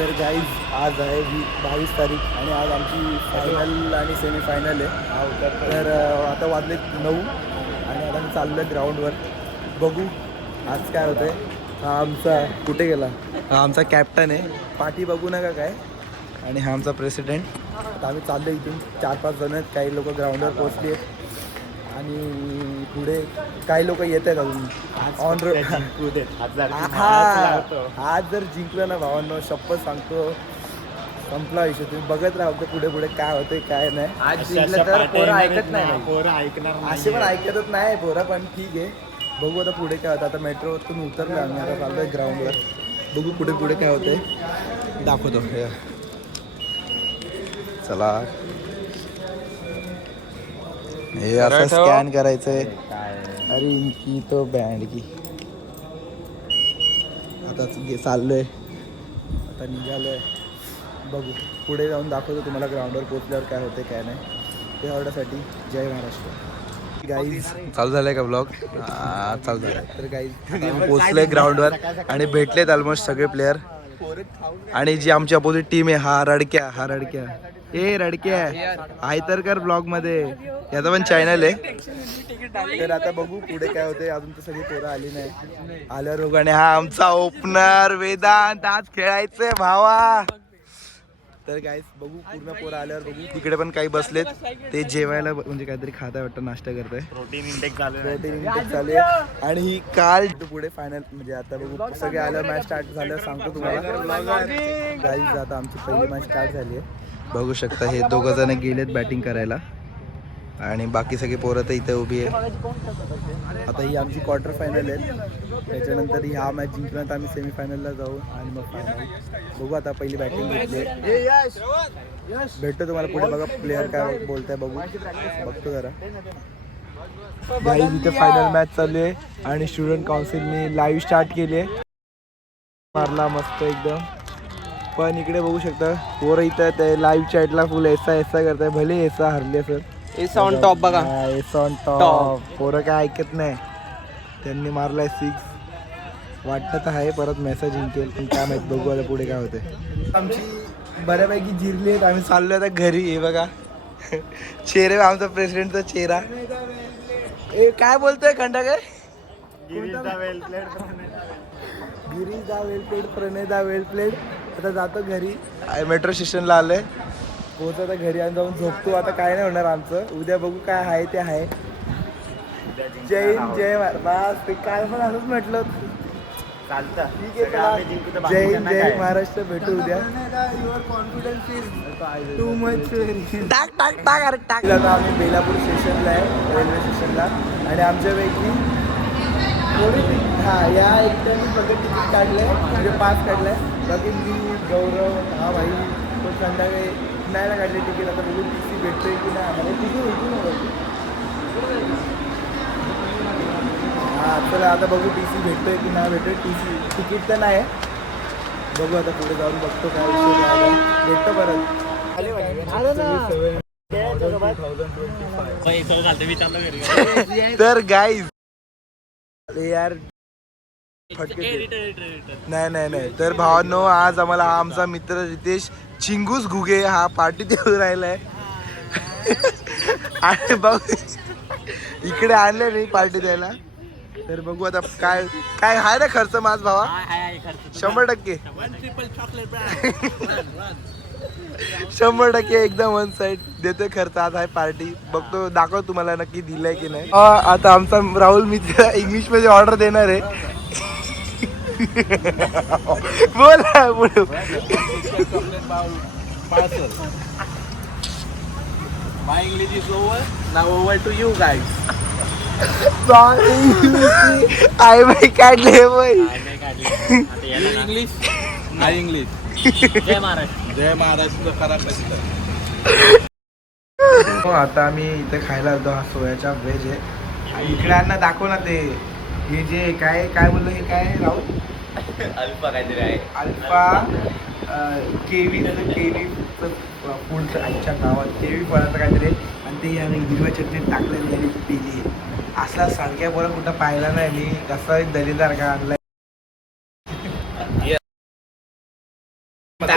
तर गाईज आज आहे 22 तारीख आणि आज आमची फायनल आणि सेमीफायनल आहे. तर आता वाजले 9 आणि आता मी चाललो आहे ग्राउंडवर. बघू आज काय होतं आहे. हा आमचा कुठे गेला, हा आमचा कॅप्टन आहे. पाठी बघू नका काय. आणि हा आमचा प्रेसिडेंट. आता आम्ही चाललो इथून 4-5 जण आहेत. काही लोक ग्राउंडवर पोचली आहेत आणि पुढे काही लोक येत आहेत अजून ऑन रोड. आज जर जिंकलं ना भावांनो, शपथ सांगतो संपला विषय. तुम्ही बघत राहा पुढे पुढे काय होते काय नाही. आज जिंकलं तर पोरं ऐकत नाही, पोरं ऐकणार असे पण ऐकतच नाही पोरं, पण ठीक आहे. बघू आता पुढे काय होतं. आता मेट्रोतून उतरलो आम्ही, आता चाललोय ग्राउंडवर. बघू पुढे पुढे काय होते दाखवतो. चला हे असं स्कॅन करायचंय. अरे इनकी तो बँड की आता चाललोय, आता निघालोय. बघू पुढे जाऊन दाखवतो तुम्हाला ग्राउंडवर पोचल्यावर काय होते काय नाही. ते आवडण्यासाठी जय महाराष्ट्र. गाईज चालू झालंय का ब्लॉग? चालू झालं. तर गाईज पोचलोय ग्राउंडवर आणि भेटलेत ऑलमोस्ट सगळे प्लेयर. आणि जी आमची अपोजिट टीम आहे, हा रडक्या ए रडक्या आहे तर कर ब्लॉग मध्ये, याचा पण चॅनल आहे. तर आता बघू पुढे काय होते. अजून तर सगळी पोरं आली नाही. आल्यावर बघू. आणि हा आमचा ओपनर वेदांत, आज खेळायचंय भावा. तर गाईस बघू पूर्ण पोरं आल्यावर बघू. तिकडे पण काही बसलेत, ते जेवायला म्हणजे काहीतरी खाताय वाटतं, नाश्ता करताय. प्रोटीन इंटेक चालू आहे. आणि ही काल पुढे फायनल म्हणजे आता बघू सगळे आल्यावर मॅच स्टार्ट झालं सांगतो तुम्हाला. गाईस आता आमची पहिली मॅच स्टार्ट झाली आहे. बघू शकता हे दोघं जण गेलेत बॅटिंग करायला आणि बाकी सगळे पोरं तर इथे उभी आहे. आता ही आमची क्वार्टर फायनल आहे. त्याच्यानंतर ह्या मॅच जिंकल्यानंतर तर आम्ही सेमीफायनलला जाऊ आणि मग फायनल. बघू आता पहिली बॅटिंग घेतली. भेटतो तुम्हाला पुढे. बघा प्लेयर काय बोलताय बघू, बघतो जरा. गाईज इथे फायनल मॅच चालू आहे आणि स्टुडंट काउन्सिलने लाईव्ह स्टार्ट केली आहे. मारला मस्त एकदम. पण इकडे बघू शकता पोरं इथं ते लाईव्ह चॅटला फुल ऐसा करताय. भले ऐसा हरली असेल, एसा ऑन टॉप बघा, एसा ऑन टॉप. पोरं काय ऐकत नाही. त्यांनी मारलाय 6. वाटतं तर आहे परत मेसेज जिंकेल, पण काय माहित. बघू आता पुढे काय होते. आमची बऱ्यापैकी जिरली आहेत. आम्ही चाललो आता घरी. हे बघा चेहरे, आमचा प्रेसिडेंटचा चेहरा. ए काय बोलतोय खंडा काय? गिरीश दा वेल प्लेड, प्रणय दा वेल प्लेड. आता जातो घरी. मेट्रो स्टेशनला आलोय. पोहोच आता घरी आणि जाऊन झोपतो. आता काय नाही होणार आमचं. उद्या बघू काय आहे ते आहे. जय हिंद जय महाराष्ट्र. ते काय पण असंच म्हटलं चालतं. ठीक आहे, जय हिंद जय महाराष्ट्र. भेटू उद्या. Your confidence is too much. टाक टाक टाक अरे टाक. आता आम्ही बेलापूर स्टेशनला आहे, रेल्वे स्टेशनला. आणि आमच्यापैकी हां या एकट्याने बघत तिकीट काढलं आहे, म्हणजे पास काढलं आहे. बाकी मी गौरव हा भाई तो संध्याकाळी नाही काढले तिकीट. आता बघून टी सी भेटतोय की नाही आम्हाला. टी सी भेटू ना बघू. हां चला आता बघू टी सी भेटतोय की नाही भेटतोय. टी सी तिकीट तर नाही. बघू आता पुढे जाऊन बघतो काय विषय. भेटतो परत. तर गाईज यार नाही. तर भावांनो आज आम्हाला हा आमचा मित्र रितेश चिंगूस घुगे हा पार्टी देऊन राहिलाय. आणि बघ इकडे आणलं नाही पार्टी द्यायला. तर बघू आता काय काय आहे ना खर्च माझ भावा. 100% 100% एकदम वन साईड देतोय खर्च. आज आहे पार्टी. बघतो दाखव तुम्हाला नक्की दिलाय की नाही. आता आमचा राहुल मित्र इंग्लिश मध्ये ऑर्डर देणार आहे. बोल पुढे. My English is over. Now over to you guys. I बाई काढले बाई. English. My English. जय महाराष्ट्र. जय महाराष्ट्र. खरा आता आम्ही इथे खायला जातो. हा सोयाचा व्हेज आहे. इकडे यांना दाखव ना ते हे जे काय काय बोललं हे काय राहुल. अल्फा काहीतरी आहे. अल्फा केवी फूडचं आजच्या नावात केवी फळाचं काहीतरी. आणि ते याने हिरव्या चटणीत टाकलेली आणि पिली. असला सारख्या पोरं कुठं पाहिला नाही मी. कसा दलिदार का आणलाय. टाक